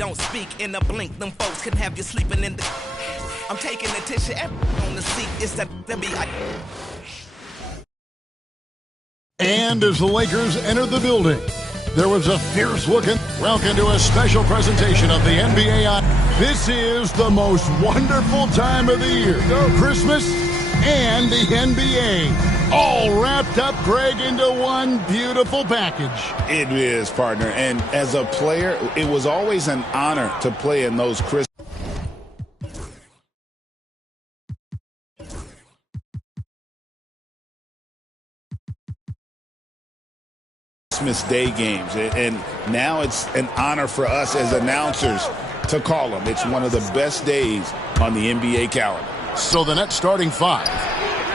don't speak in a blink. Them folks can have you sleeping in the. I'm taking the tissue on the seat. It's that be. And as the Lakers enter the building, there was a fierce-looking welcome to a special presentation of the NBA. This is the most wonderful time of the year. Christmas and the NBA, all wrapped up, Greg, into one beautiful package. It is, partner. And as a player, it was always an honor to play in those Christmas Day games. And now it's an honor for us as announcers to call them. It's one of the best days on the NBA calendar. So the Nets starting five.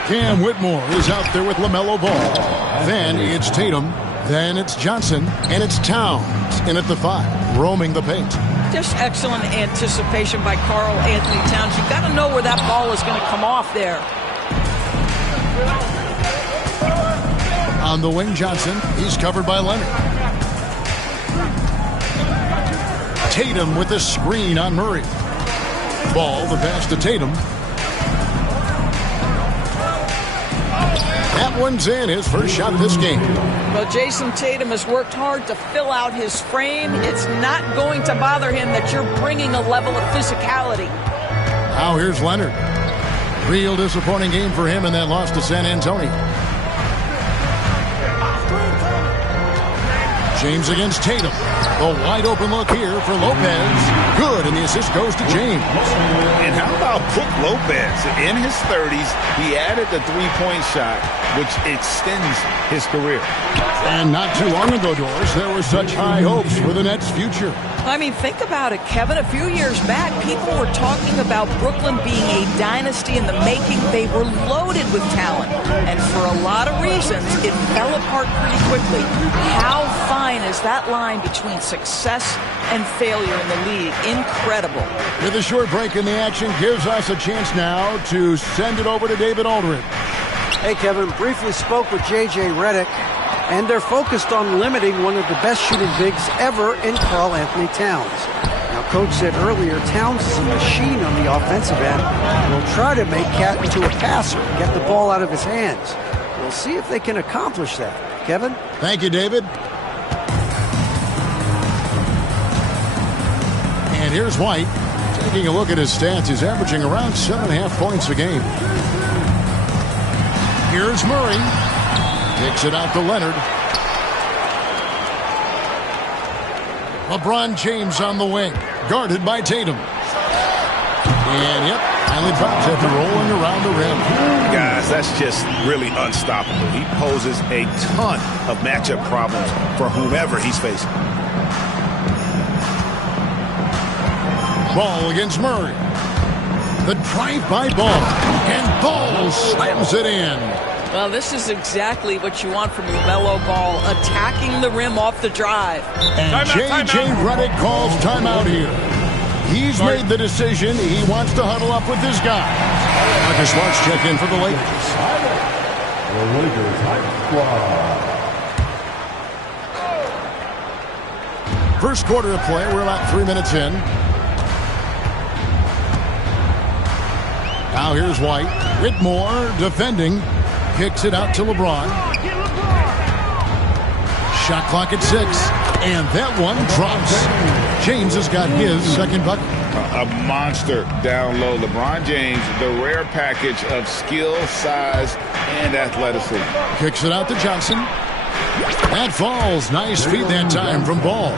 Cam Whitmore is out there with LaMelo Ball. Then it's Tatum. Then it's Johnson. And it's Towns in at the five, roaming the paint. Just excellent anticipation by Karl Anthony Towns. You've got to know where that ball is going to come off there. On the wing, Johnson. He's covered by Leonard. Tatum with the screen on Murray. Ball, the pass to Tatum. That one's in, his first shot of this game. Well, Jason Tatum has worked hard to fill out his frame. It's not going to bother him that you're bringing a level of physicality. Now here's Leonard. Real disappointing game for him in that loss to San Antonio. James against Tatum. The wide open look here for Lopez. Good, and the assist goes to James. And how about Brook Lopez? In his 30s, he added the three-point shot, which extends his career. And not too long ago, Doris, there were such high hopes for the Nets' future. I mean, think about it, Kevin. A few years back, people were talking about Brooklyn being a dynasty in the making. They were loaded with talent. And for a lot of reasons, it fell apart pretty quickly. How fine is that line between success and failure in the league? Incredible. With a short break in the action, gives us a chance now to send it over to David Aldridge. Hey, Kevin, briefly spoke with J.J. Redick, and they're focused on limiting one of the best shooting bigs ever in Karl Anthony Towns. Now, Coach said earlier, Towns is a machine on the offensive end. Will try to make Cat into a passer, get the ball out of his hands. We'll see if they can accomplish that. Kevin? Thank you, David. And here's White. Taking a look at his stats, he's averaging around 7.5 points a game. Here's Murray. Kicks it out to Leonard. LeBron James on the wing. Guarded by Tatum. And, yep, finally drops after rolling around the rim. Guys, that's just really unstoppable. He poses a ton of matchup problems for whomever he's facing. Ball against Murray. The drive-by Ball. And Ball slams it in. Well, this is exactly what you want from LaMelo Ball, attacking the rim off the drive. And J.J. Redick calls timeout here. He's made the decision. He wants to huddle up with this guy. Marcus Smart's check in for the Lakers. First quarter of play. We're about 3 minutes in. Now here's White. Whitmore defending. Kicks it out to LeBron. Shot clock at 6. And that one drops. James has got his second bucket. A monster down low. LeBron James, the rare package of skill, size, and athleticism. Kicks it out to Johnson. That falls. Nice feed that time from Ball.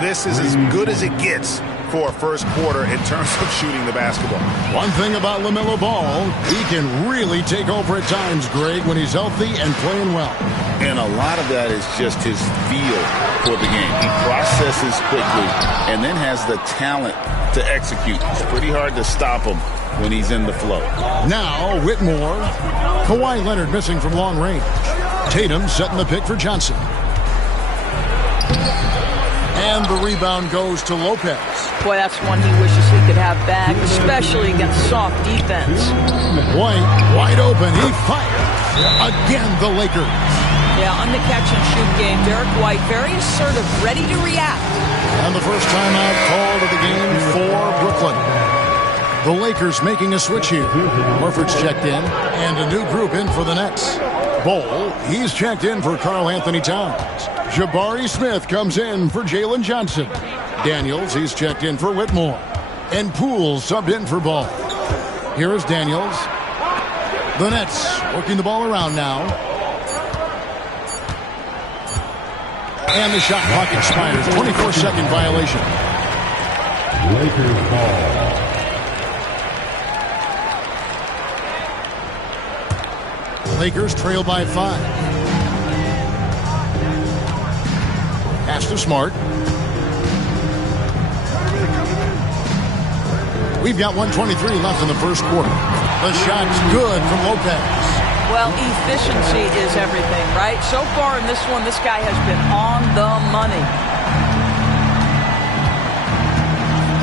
This is as good as it gets for a first quarter in terms of shooting the basketball. One thing about LaMelo Ball, he can really take over at times, Greg, when he's healthy and playing well. And a lot of that is just his feel for the game. He processes quickly and then has the talent to execute. It's pretty hard to stop him when he's in the flow. Now, Whitmore. Kawhi Leonard missing from long range. Tatum setting the pick for Johnson. And the rebound goes to Lopez. Boy, that's one he wishes he could have back, especially against soft defense. White, wide open. He fires. Again, the Lakers. Yeah, on the catch-and-shoot game, Derek White very assertive, ready to react. And the first timeout called of The Lakers making a switch here. Horford's checked in, and a new group in for the Nets. Bol, he's checked in for Karl Anthony Towns. Jabari Smith comes in for Jalen Johnson. Daniels, he's checked in for Whitmore. And Poole subbed in for Ball. Here is Daniels. The Nets working the ball around now. And the shot clock expires. 24-second violation. Lakers ball. Lakers trail by 5. Pass to Smart. We've got 1:23 left in the first quarter. The shot's good from Lopez. Well, efficiency is everything, right? So far in this one, this guy has been on the money.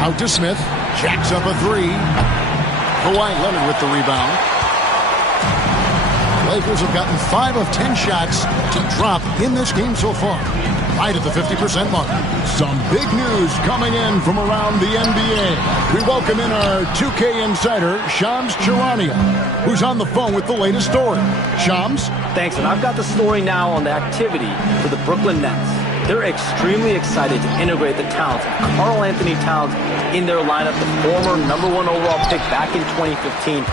Out to Smith. Jacks up a 3. Kawhi Leonard with the rebound. Lakers have gotten 5 of 10 shots to drop in this game so far. Right at the 50% mark. Some big news coming in from around the NBA. We welcome in our 2K insider, Shams Charania, who's on the phone with the latest story. Shams? Thanks, and I've got the story now on the activity for the Brooklyn Nets. They're extremely excited to integrate the talents of Karl Anthony Towns in their lineup, the former #1 overall pick back in 2015.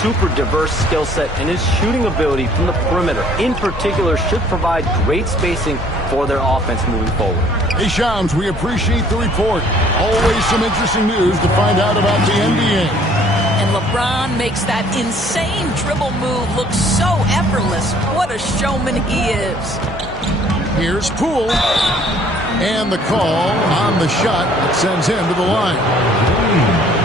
Super diverse skill set, and his shooting ability from the perimeter in particular should provide great spacing for their offense moving forward. Hey Shams, we appreciate the report. Always some interesting news to find out about the NBA. And LeBron makes that insane dribble move look so effortless. What a showman he is. Here's Poole. And the call on the shot that sends him to the line.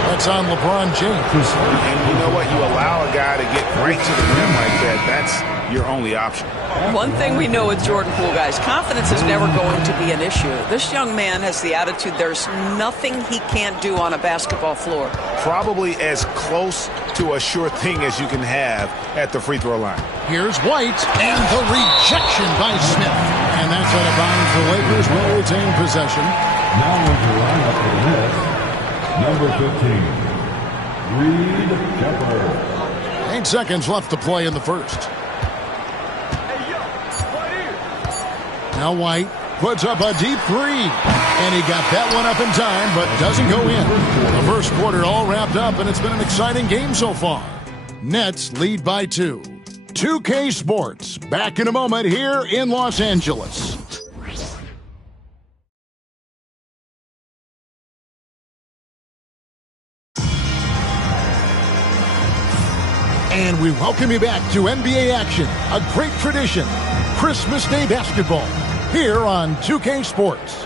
That's on LeBron James. And you know what? You allow a guy to get right to the rim like that. That's your only option. One thing we know with Jordan Poole, guys, confidence is never going to be an issue. This young man has the attitude there's nothing he can't do on a basketball floor. Probably as close to a sure thing as you can have at the free throw line. Here's White, and the rejection by Smith. And that's out of bounds. The Lakers will retain possession. Now with the lineup for the Nets, number 15, Reed Shepard. 8 seconds left to play in the first. Now White puts up a deep 3. And he got that one up in time, but doesn't go in. The first quarter all wrapped up, and it's been an exciting game so far. Nets lead by 2. 2K Sports, back in a moment here in Los Angeles. And we welcome you back to NBA action, a great tradition, Christmas Day basketball, here on 2K Sports.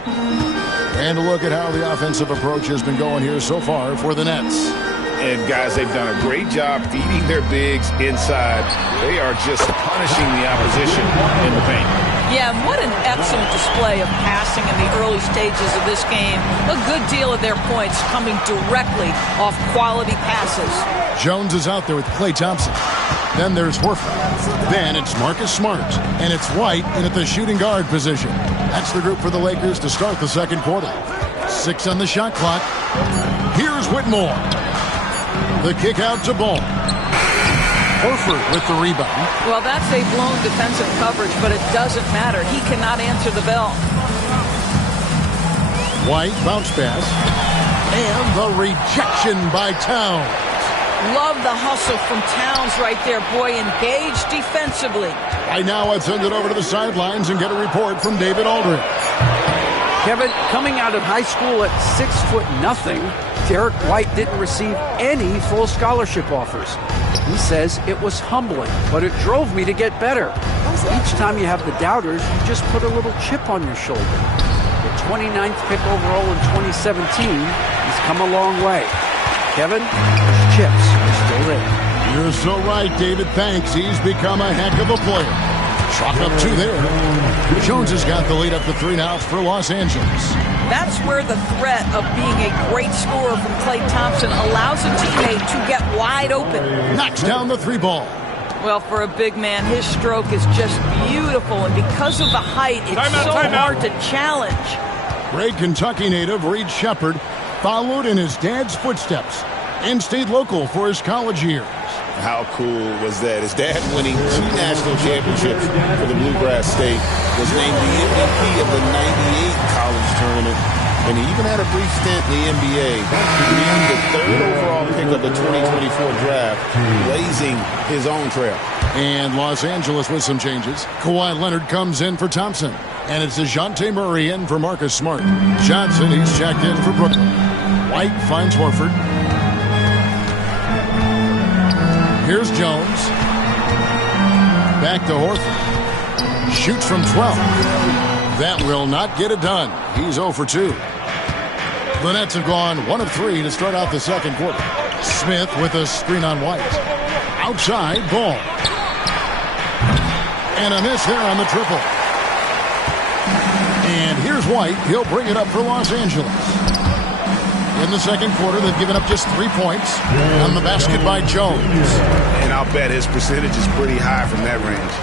And a look at how the offensive approach has been going here so far for the Nets. And guys, they've done a great job feeding their bigs inside. They are just punishing the opposition in the paint. Yeah, and what an excellent display of passing in the early stages of this game. A good deal of their points coming directly off quality passes. Jones is out there with Klay Thompson. Then there's Horford. Then it's Marcus Smart. And it's White in at the shooting guard position. That's the group for the Lakers to start the second quarter. 6 on the shot clock. Here's Whitmore. The kick out to Ball. Horford with the rebound. Well, that's a blown defensive coverage, but it doesn't matter. He cannot answer the bell. White bounce pass. And the rejection by Towns. Love the hustle from Towns right there. Boy, engaged defensively. Right now, let's send it over to the sidelines and get a report from David Aldridge. Kevin, coming out of high school at 6'0", Derek White didn't receive any full scholarship offers. He says it was humbling, but it drove me to get better. Each time you have the doubters, you just put a little chip on your shoulder. The 29th pick overall in 2017, he's come a long way. Kevin, those chips are still there. You're so right, David. Thanks. He's become a heck of a player. Chalk up 2 there. Jones has got the lead up to 3 now for Los Angeles. That's where the threat of being a great scorer from Klay Thompson allows a teammate to get wide open. Knocks down the 3 ball. Well, for a big man, his stroke is just beautiful, and because of the height, it's so hard to challenge. Great Kentucky native Reed Shepard followed in his dad's footsteps. and stayed local for his college years. How cool was that? His dad winning 2 national championships for the Bluegrass State, was named the MVP of the '98 college tournament, and he even had a brief stint in the NBA. He became the 3rd overall pick of the 2024 draft, blazing his own trail. And Los Angeles with some changes. Kawhi Leonard comes in for Thompson. And it's DeJounte Murray in for Marcus Smart. Johnson, he's checked in for Brooklyn. White finds Horford. Here's Jones. Back to Horford. Shoots from 12. That will not get it done. He's 0 for 2. The Nets have gone 1 of 3 to start out the second quarter. Smith with a screen on White. Outside, Ball. And a miss there on the triple. And here's White. He'll bring it up for Los Angeles. In the second quarter, they've given up just 3 points on the basket by Jones. And I'll bet his percentage is pretty high from that range.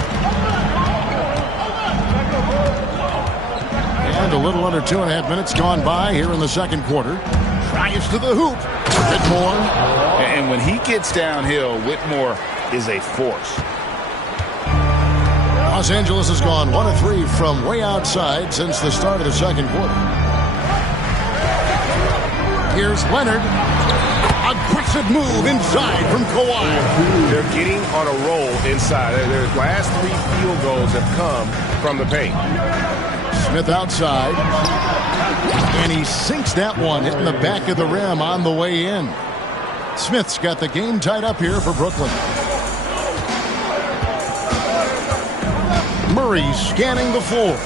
And a little under 2.5 minutes gone by here in the second quarter. Tries to the hoop. Whitmore. And when he gets downhill, Whitmore is a force. Los Angeles has gone 1 of 3 from way outside since the start of the second quarter. Here's Leonard. Aggressive move inside from Kawhi. They're getting on a roll inside. Their last 3 field goals have come from the paint. Smith outside. And he sinks that one, hitting the back of the rim on the way in. Smith's got the game tied up here for Brooklyn. Murray scanning the floor.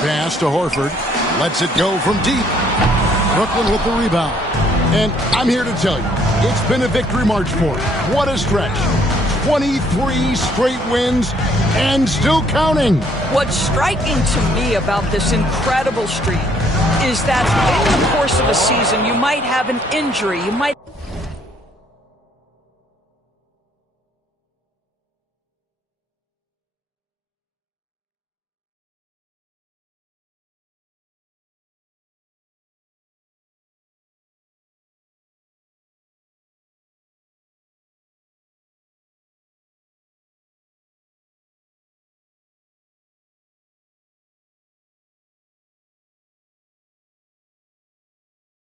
Pass to Horford. Lets it go from deep. Brooklyn with the rebound. And I'm here to tell you, it's been a victory march for him. What a stretch. 23 straight wins and still counting. What's striking to me about this incredible streak is that in the course of a season, you might have an injury. You might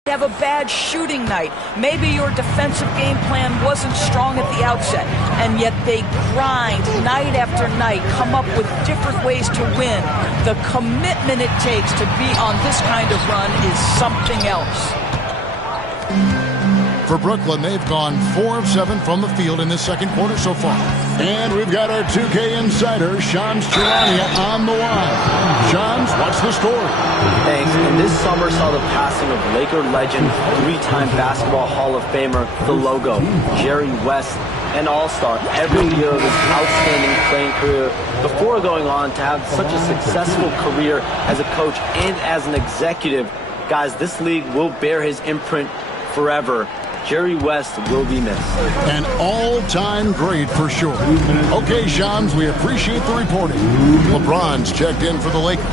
have a bad shooting night. Maybe your defensive game plan wasn't strong at the outset, and yet they grind night after night, come up with different ways to win. The commitment it takes to be on this kind of run is something else. For Brooklyn, they've gone 4 of 7 from the field in this second quarter so far. And we've got our 2K insider, Shams Charania, on the line. Shams, what's the story? Thanks. And this summer saw the passing of Laker legend, 3-time Basketball Hall of Famer, the logo, Jerry West, an all-star every year of his outstanding playing career before going on to have such a successful career as a coach and as an executive. Guys, this league will bear his imprint forever. Jerry West will be missed. An all-time great for sure. Okay, Shams, we appreciate the reporting. LeBron's checked in for the Lakers.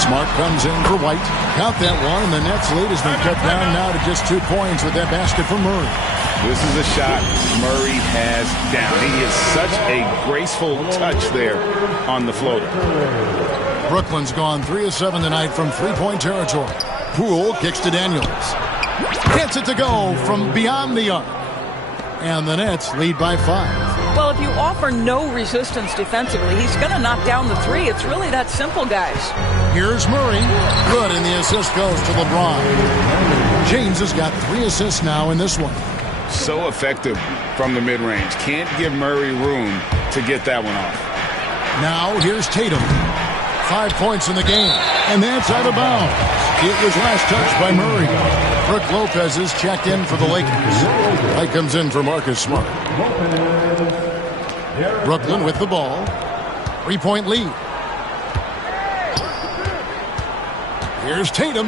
Smart comes in for White. Count that one, and the Nets' lead has been cut down now to just 2 points with that basket from Murray. This is a shot Murray has down. He is such a graceful touch there on the floater. Brooklyn's gone 3 of 7 tonight from three-point territory. Poole kicks to Daniels. Gets it to go from beyond the arc. And the Nets lead by 5. Well, if you offer no resistance defensively, he's going to knock down the 3. It's really that simple, guys. Here's Murray. Good, and the assist goes to LeBron. James has got 3 assists now in this one. So effective from the mid-range. Can't give Murray room to get that one off. Now here's Tatum. 5 points in the game, and that's out of bounds. It was last touched by Murray. Brook Lopez is checked in for the Lakers. White comes in for Marcus Smart. Brooklyn with the ball. 3-point lead. Here's Tatum.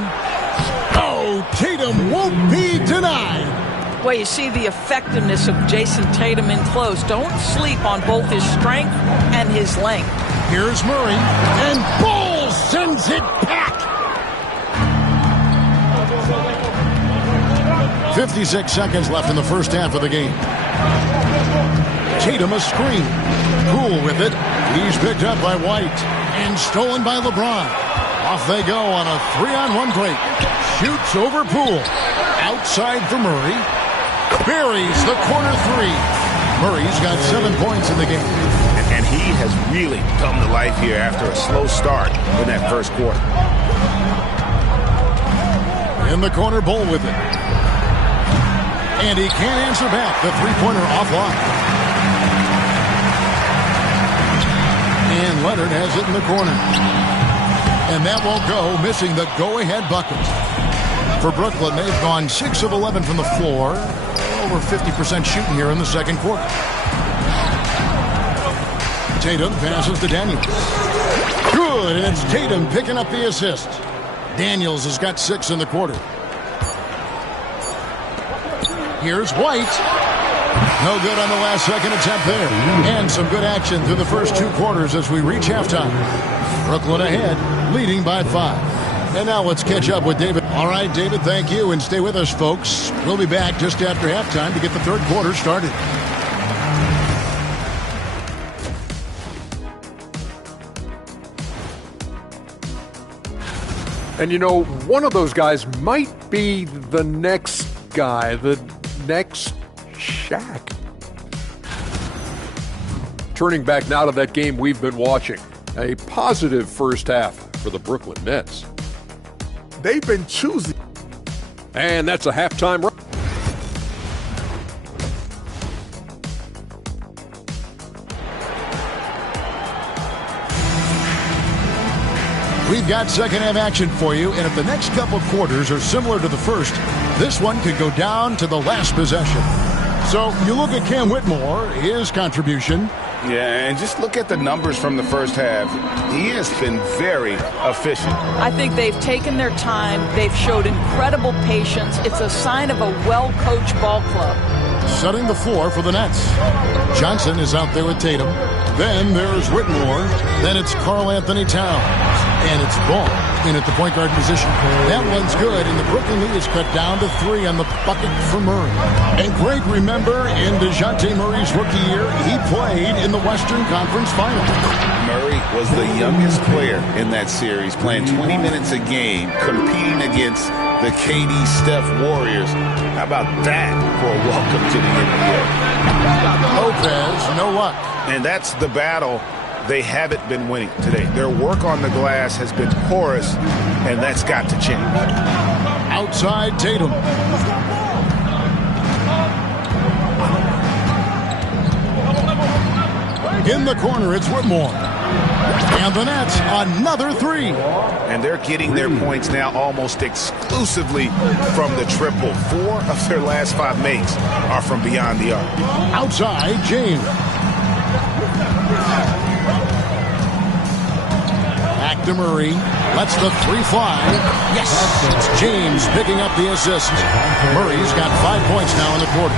Oh, Tatum won't be denied. Well, you see the effectiveness of Jason Tatum in close. Don't sleep on both his strength and his length. Here's Murray, and Ball sends it back. 56 seconds left in the first half of the game. Tatum a screen. Poole with it. He's picked up by White and stolen by LeBron. Off they go on a 3-on-1 break. Shoots over Poole. Outside for Murray. Buries the corner three. Murray's got 7 points in the game. And he has really come to life here after a slow start in that first quarter. In the corner, Bull with it. And he can't answer back. The three-pointer offline. And Leonard has it in the corner. And that won't go, missing the go-ahead bucket. For Brooklyn, they've gone 6 of 11 from the floor. Over 50% shooting here in the second quarter. Tatum passes to Daniels. Good, and it's Tatum picking up the assist. Daniels has got 6 in the quarter. Here's White. No good on the last second attempt there. And some good action through the first 2 quarters as we reach halftime. Brooklyn ahead, leading by 5. And now let's catch up with David. All right, David, thank you. And stay with us, folks. We'll be back just after halftime to get the third quarter started. And you know, one of those guys might be the next guy, the next Shaq. Turning back now to that game we've been watching. A positive first half for the Brooklyn Nets. They've been choosy. And that's a halftime run. We've got second half action for you, and if the next couple quarters are similar to the first, this one could go down to the last possession. So you look at Cam Whitmore, his contribution. Yeah, and just look at the numbers from the first half. He has been very efficient. I think they've taken their time. They've showed incredible patience. It's a sign of a well-coached ball club. Setting the floor for the Nets. Johnson is out there with Tatum. Then there's Whitmore. Then it's Karl Anthony Towns. And it's Ball in at the point guard position. That one's good, and the Brooklyn lead is cut down to 3 on the bucket for Murray. And Greg, remember, in DeJounte Murray's rookie year, he played in the Western Conference Finals. Murray was the youngest player in that series, playing 20 minutes a game, competing against the KD Steph Warriors. How about that for a welcome to the NBA? Lopez, no luck. And that's the battle they haven't been winning today. Their work on the glass has been porous, and that's got to change. Outside Tatum. In the corner, it's Whitmore. And the Nets, another 3. And they're getting their points now almost exclusively from the triple. 4 of their last 5 makes are from beyond the arc. Outside, James. Back to Murray. Lets the 3 fly. Yes! It's James picking up the assist. Murray's got 5 points now in the quarter.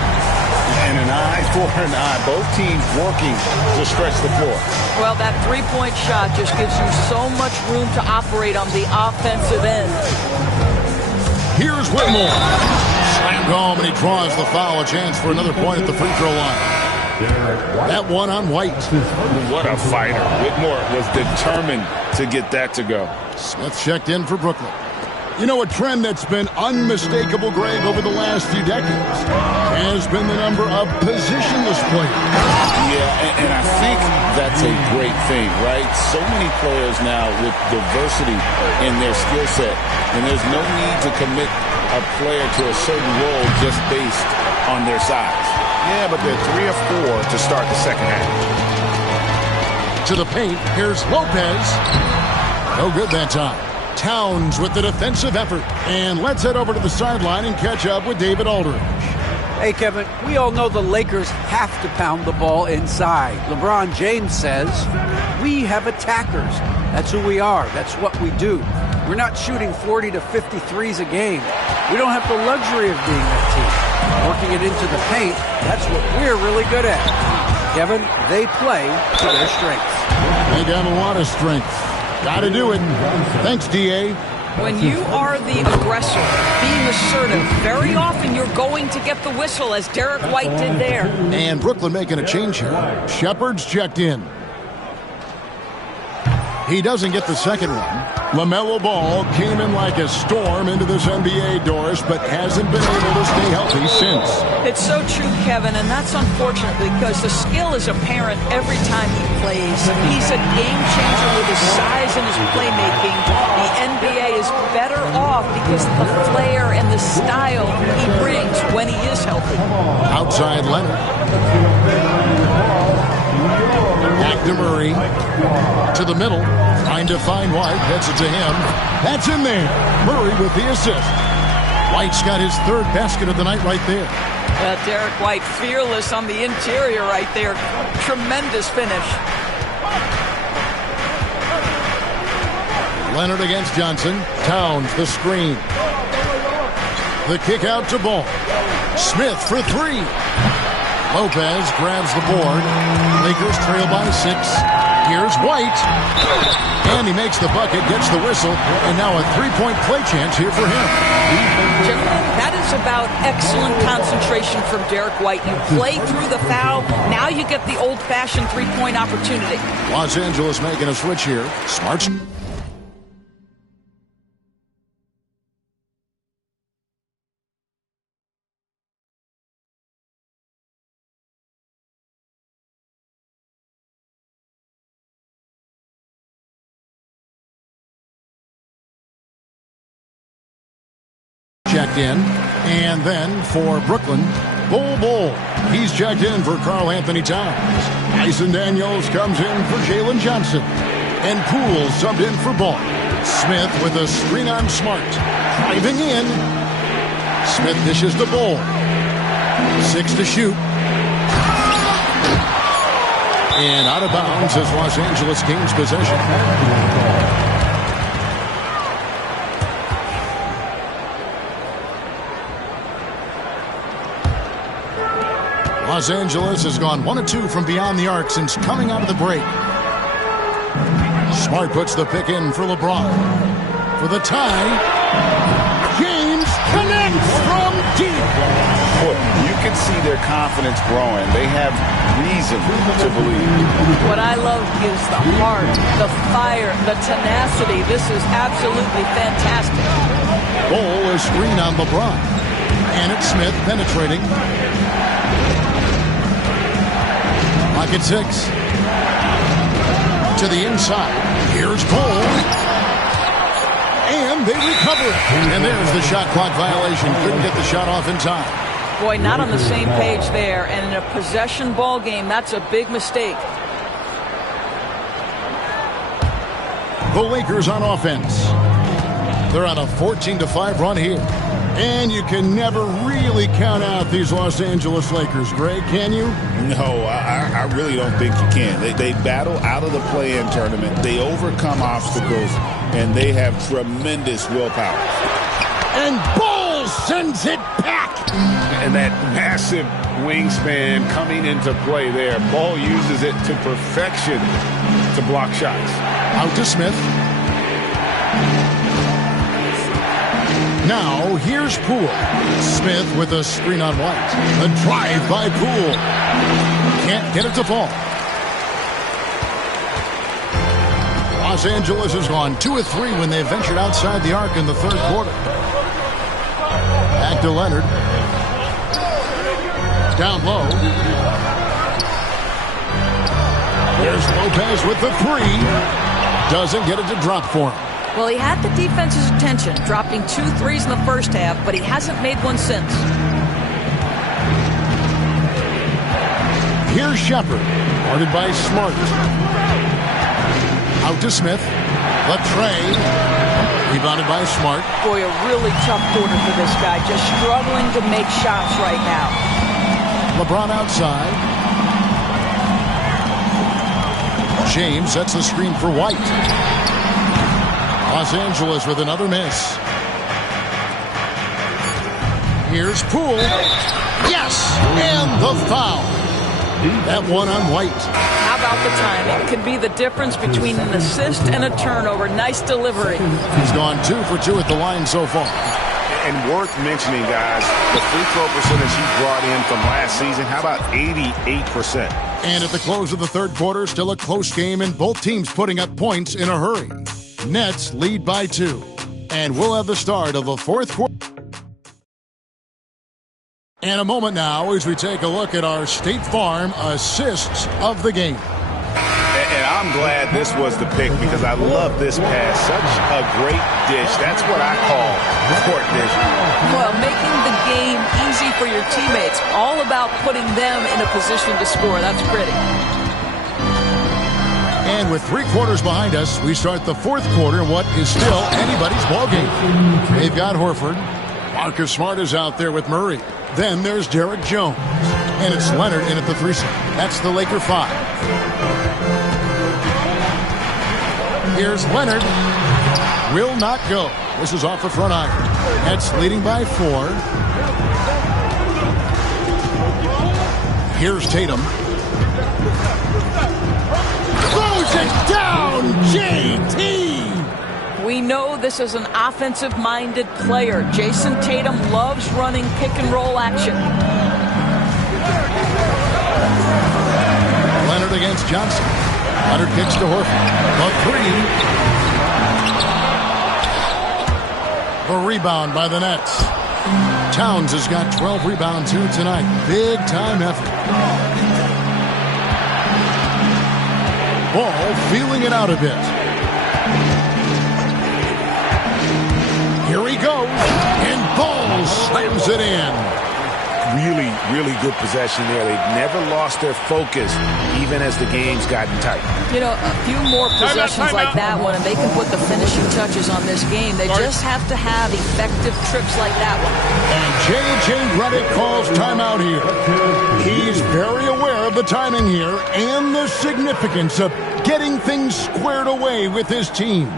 And an eye for an eye. Both teams working to stretch the floor. Well, that three-point shot just gives you so much room to operate on the offensive end. Here's Whitmore. Slammed home, and he draws the foul. A chance for another point at the free throw line. That one on White. What a fighter. Whitmore was determined to get that to go. Smith checked in for Brooklyn. You know, a trend that's been unmistakable, Greg, over the last few decades has been the number of positionless players. Yeah, and I think that's a great thing, right? So many players now with diversity in their skill set, and there's no need to commit a player to a certain role just based on their size. Yeah, but they're 3 or 4 to start the second half. To the paint, here's Lopez. No good that time. Towns with the defensive effort. And let's head over to the sideline and catch up with David Aldridge. Hey, Kevin, we all know the Lakers have to pound the ball inside. LeBron James says, we have attackers. That's who we are. That's what we do. We're not shooting 40 to 50 threes a game. We don't have the luxury of being that team. Working it into the paint, that's what we're really good at. Kevin, they play to their strengths. They got a lot of strength. Got to do it. Thanks, D.A. When you are the aggressor, being assertive, very often you're going to get the whistle as Derek White did there. And Brooklyn making a change here. Shepard's checked in. He doesn't get the second one. LaMelo Ball came in like a storm into this NBA, Doris, but hasn't been able to stay healthy since. It's so true, Kevin, and that's unfortunate because the skill is apparent every time he plays. He's a game changer with his size and his playmaking. The NBA is better off because of the flair and the style he brings when he is healthy. Outside Leonard. Back to Murray. To the middle. Trying to find White. Gets it to him. That's in there. Murray with the assist. White's got his third basket of the night right there. Derek White fearless on the interior right there. Tremendous finish. Leonard against Johnson. Towns the screen. The kick out to Ball. Smith for three. Lopez grabs the board. Lakers trail by 6. Here's White. And he makes the bucket, gets the whistle, and now a three-point play chance here for him. Gentlemen, that is about excellent concentration from Derek White. You play through the foul, now you get the old-fashioned three-point opportunity. Los Angeles making a switch here. Smart. Checked in, and then for Brooklyn, Bol. He's checked in for Karl Anthony Towns. Tyson Daniels comes in for Jalen Johnson, and Poole subbed in for Ball. Smith with a screen on Smart, driving in. Smith dishes the Ball. 6 to shoot, and out of bounds as Los Angeles gains possession. Los Angeles has gone 1 of 2 from beyond the arc since coming out of the break. Smart puts the pick in for LeBron. For the tie, James connects from deep. Boy, you can see their confidence growing. They have reason to believe. What I love is the heart, the fire, the tenacity. This is absolutely fantastic. Ball is screen on LeBron. And it's Smith penetrating. Pocket 6. To the inside. Here's Cole. And they recover it. And there's the shot clock violation. Couldn't get the shot off in time. Boy, not on the same page there. And in a possession ball game, that's a big mistake. The Lakers on offense. They're on a 14-5 run here. And you can never really count out these Los Angeles Lakers, Greg, can you? No, I really don't think you can. They battle out of the play-in tournament. They overcome obstacles, and they have tremendous willpower. And Ball sends it back. And that massive wingspan coming into play there. Ball uses it to perfection to block shots. Out to Smith. Now, here's Poole. Smith with a screen on White. A drive by Poole. Can't get it to fall. Los Angeles has gone 2 of 3 when they ventured outside the arc in the third quarter. Back to Leonard. Down low. There's Lopez with the 3. Doesn't get it to drop for him. Well, he had the defense's attention, dropping 2 threes in the first half, but he hasn't made one since. Here's Shepard, guarded by Smart. Out to Smith. Latre, rebounded by Smart. Boy, a really tough quarter for this guy, just struggling to make shots right now. LeBron outside. James sets the screen for White. Los Angeles with another miss. Here's Poole. Yes! And the foul. That one on White. How about the timing? It can be the difference between an assist and a turnover. Nice delivery. He's gone 2 for 2 at the line so far. And worth mentioning, guys, the free throw percentage he brought in from last season, how about 88%? And at the close of the third quarter, still a close game, and both teams putting up points in a hurry. Nets lead by 2. And we'll have the start of the fourth quarter. In a moment now as we take a look at our State Farm assists of the game. And I'm glad this was the pick because I love this pass. Such a great dish. That's what I call court vision. Well, making the game easy for your teammates. All about putting them in a position to score. That's pretty. And with 3 quarters behind us, we start the fourth quarter in what is still anybody's ballgame. They've got Horford. Marcus Smart is out there with Murray. Then there's Derek Jones. And it's Leonard in at the 3 spot. That's the Laker 5. Here's Leonard. Will not go. This is off the front iron. Nets leading by 4. Here's Tatum. Throws it down, JT! We know this is an offensive-minded player. Jason Tatum loves running pick-and-roll action. Leonard against Johnson. Leonard kicks to Horford. The 3. The rebound by the Nets. Towns has got 12 rebounds here tonight. Big-time effort. Ball feeling it out a bit. Here he goes, and Ball slams it in. Really, really good possession there. They've never lost their focus, even as the game's gotten tight. You know, a few more possessions like that one, and they can put the finishing touches on this game. They just have to have effective trips like that one. And J.J. Redick calls timeout here. He's very aware of the timing here and the significance of getting things squared away with his team.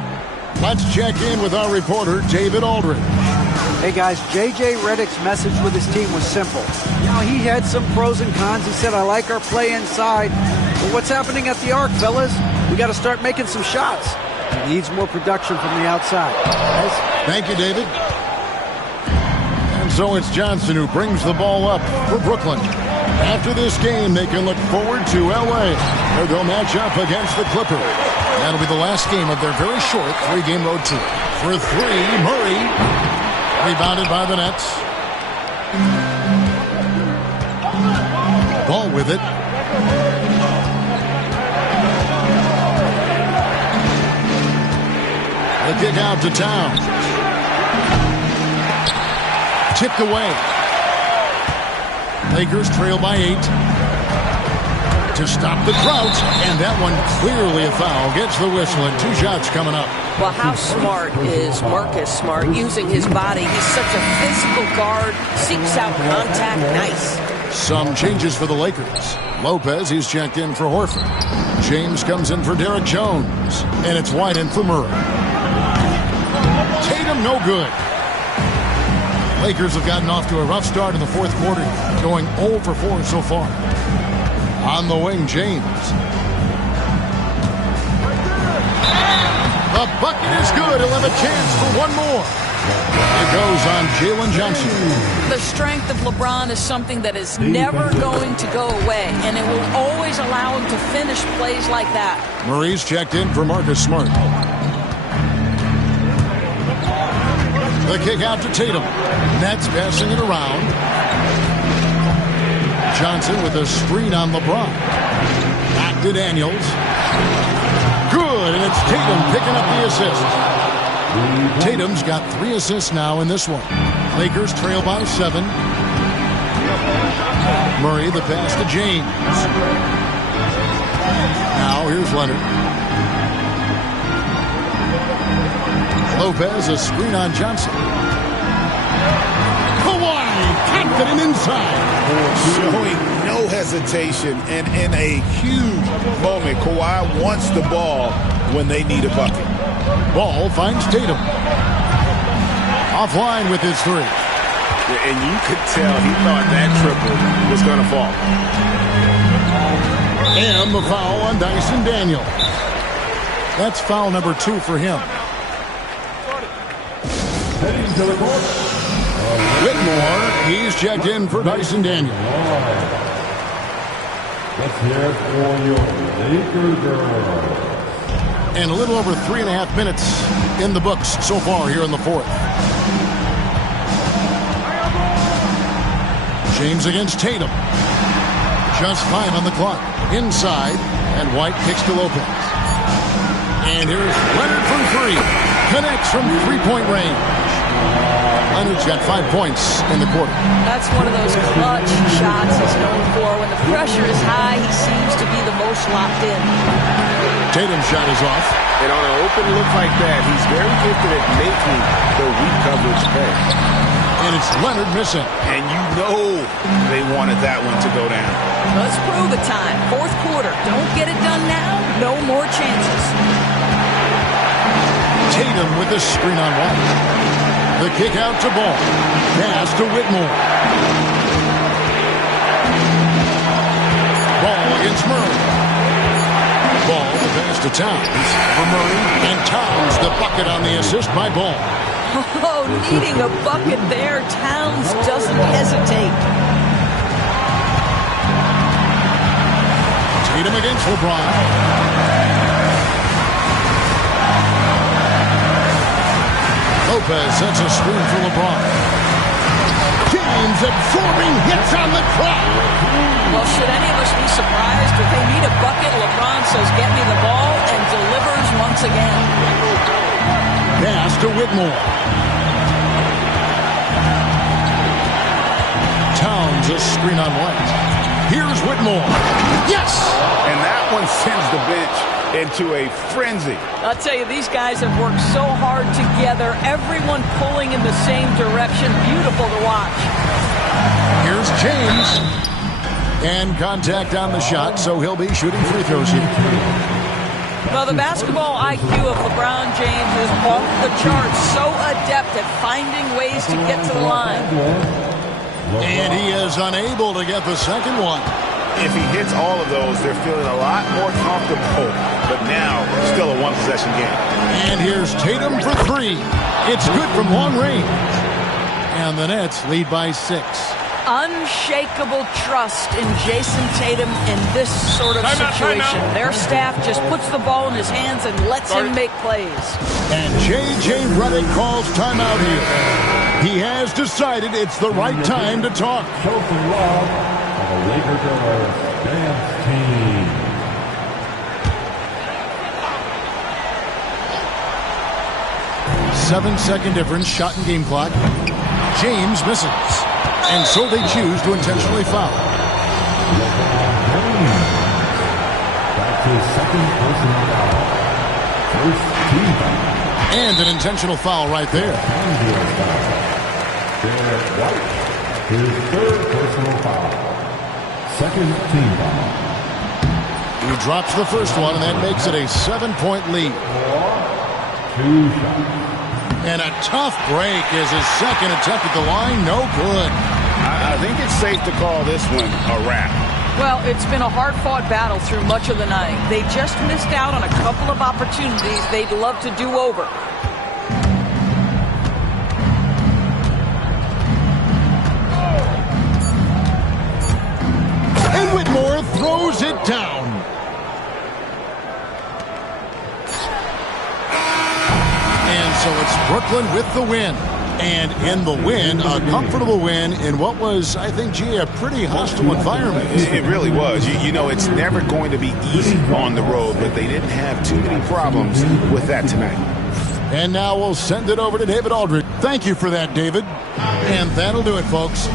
Let's check in with our reporter, David Aldridge. Hey guys, J.J. Redick's message with his team was simple. You know, he had some pros and cons. He said, I like our play inside. But what's happening at the arc, fellas? We got to start making some shots. He needs more production from the outside. Thank you, David. And so it's Johnson who brings the ball up for Brooklyn. After this game, they can look forward to L.A., where they'll match up against the Clippers. That'll be the last game of their very short 3-game road tour. For 3, Murray. Rebounded by the Nets. Ball with it. The kick out to Towns. Tipped away. Lakers trail by 8. To stop the drought, and that one clearly a foul. Gets the whistle, and 2 shots coming up. Well, how smart is Marcus Smart using his body? He's such a physical guard, seeks out contact, nice. Some changes for the Lakers. Lopez, he's checked in for Horford. James comes in for Derek Jones, and it's White in for Murray. Tatum, no good. Lakers have gotten off to a rough start in the fourth quarter, going 0 for 4 so far. On the wing, James. The bucket is good. He'll have a chance for one more. It goes on Jalen Johnson. The strength of LeBron is something that is never going to go away, and it will always allow him to finish plays like that. Murray's checked in for Marcus Smart. The kick out to Tatum. Nets passing it around. Johnson with a screen on LeBron. Back to Daniels. Good, and it's Tatum picking up the assist. Tatum's got 3 assists now in this one. Lakers trail by 7. Murray the pass to James. Now here's Leonard. Lopez a screen on Johnson. Confident inside. Showing no hesitation, and in a huge moment, Kawhi wants the ball when they need a bucket. Ball finds Tatum. Offline with his 3. And you could tell he thought that triple was going to fall. And the foul on Dyson Daniels. That's foul number 2 for him. Heading to the court, Whitmore, he's checked in for Dyson Daniels. Let's hear it for your Laker girls. And a little over 3.5 minutes in the books so far here in the fourth. James against Tatum. Just 5 on the clock. Inside, and White kicks to Lopez. And here's Leonard from 3. Connects from three-point range. Leonard's got 5 points in the quarter. That's one of those clutch shots he's known for. When the pressure is high, he seems to be the most locked in. Tatum's shot is off. And on an open look like that, he's very gifted at making the weak coverage pay. And it's Leonard missing. And you know they wanted that one to go down. Let's prove it time. Fourth quarter. Don't get it done now. No more chances. Tatum with the screen on White. The kick out to Ball. Pass to Whitmore. Ball against Murray. Ball the pass to Towns for Murray. And Towns the bucket on the assist by Ball. Oh, needing a bucket there. Towns doesn't hesitate. Tatum against LeBron. Lopez sets a screen for LeBron. James absorbing hits on the crowd. Well, should any of us be surprised if they need a bucket? LeBron says, "Get me the ball," and delivers once again. Pass to Whitmore. Towns a screen on White. Here's Whitmore. Yes! And that one sends the bench into a frenzy. I'll tell you, these guys have worked so hard together. Everyone pulling in the same direction. Beautiful to watch. Here's James. And contact on the shot, so he'll be shooting free throws here. Well, the basketball IQ of LeBron James is off the charts. So adept at finding ways to get to the line. And he is unable to get the second one. If he hits all of those, they're feeling a lot more comfortable. But now, still a one-possession game. And here's Tatum for 3. It's good from long range. And the Nets lead by 6. Unshakable trust in Jason Tatum in this sort of situation. Their staff just puts the ball in his hands and lets him make plays. And J.J. Redick calls timeout here. He has decided it's the right time to talk. Show some love for the Laker girls dance team. Seven-second difference, shot and game clock. James misses. And so they choose to intentionally foul. That's his second personal foul. First team foul. And an intentional foul right there. Derek White, his third personal foul. Second team foul. He drops the first one, and that makes it a 7-point lead. 2 shots. And a tough break is his second attempt at the line. No good. I think it's safe to call this one a wrap. Well, it's been a hard-fought battle through much of the night. They just missed out on a couple of opportunities they'd love to do over. And Whitmore throws it down. And so it's Brooklyn with the win. And in the win, a comfortable win in what was, I think, G, a pretty hostile environment. It really was. You know, it's never going to be easy on the road, but they didn't have too many problems with that tonight. And now we'll send it over to David Aldridge. Thank you for that, David. And that'll do it, folks.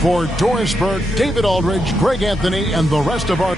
For Doris Burke, David Aldridge, Greg Anthony, and the rest of our...